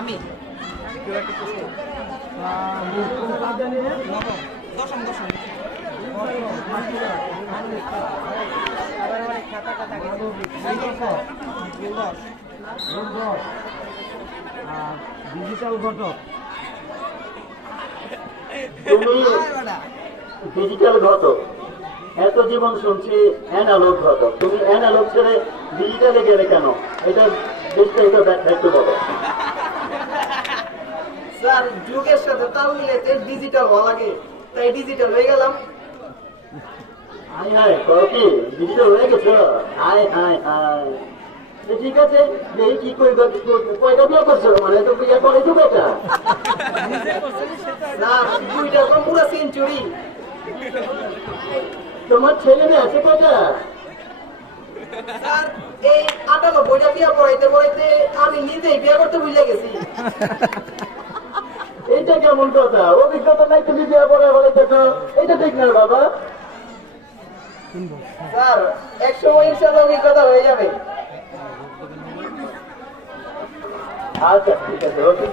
আমি দশম দশম ডিজিটাল ঘটক তুমি ডিজিটাল ঘটক, এত জীবন শুনছি অ্যানালগ ঘটক, তুমি অ্যানালগ ছেড়ে ডিজিটালে গেলে কেন? এটা বিস্তারিত ব্যাখ্যা একটু বলো। স্যার যুগের সাথে তাল মিলাইতে ডিজিটাল হওয়া লাগে, তাই ডিজিটাল হয়ে গেলাম। হাই হাই করো কি ডিজিটাল হয়ে গেছো? হাই হাই হাই, ঠিক আছে, এই কি কইবা, কয়টা বিয়ে করছো? মানে তো বিয়ে করে তো কয়টা? স্যার দুইটা তো পুরো সেঞ্চুরি। তোমার ছেলে মেয়ে আছে কয়টা? স্যার এই 98টা বিয়ে পড়াইতে পড়াইতে আমি নিজেই বিয়ে করতে ভুলে গেছি। এইটা কেমন কথা? অভিজ্ঞতা নাই, তুমি বিয়ে পড়া বলাইতেছো, এটা ঠিক না বাবা। স্যার এক সময় ইনশাআল্লাহ অভিজ্ঞতা হয়ে যাবে। আচ্ছা ঠিক আছে, ওকে।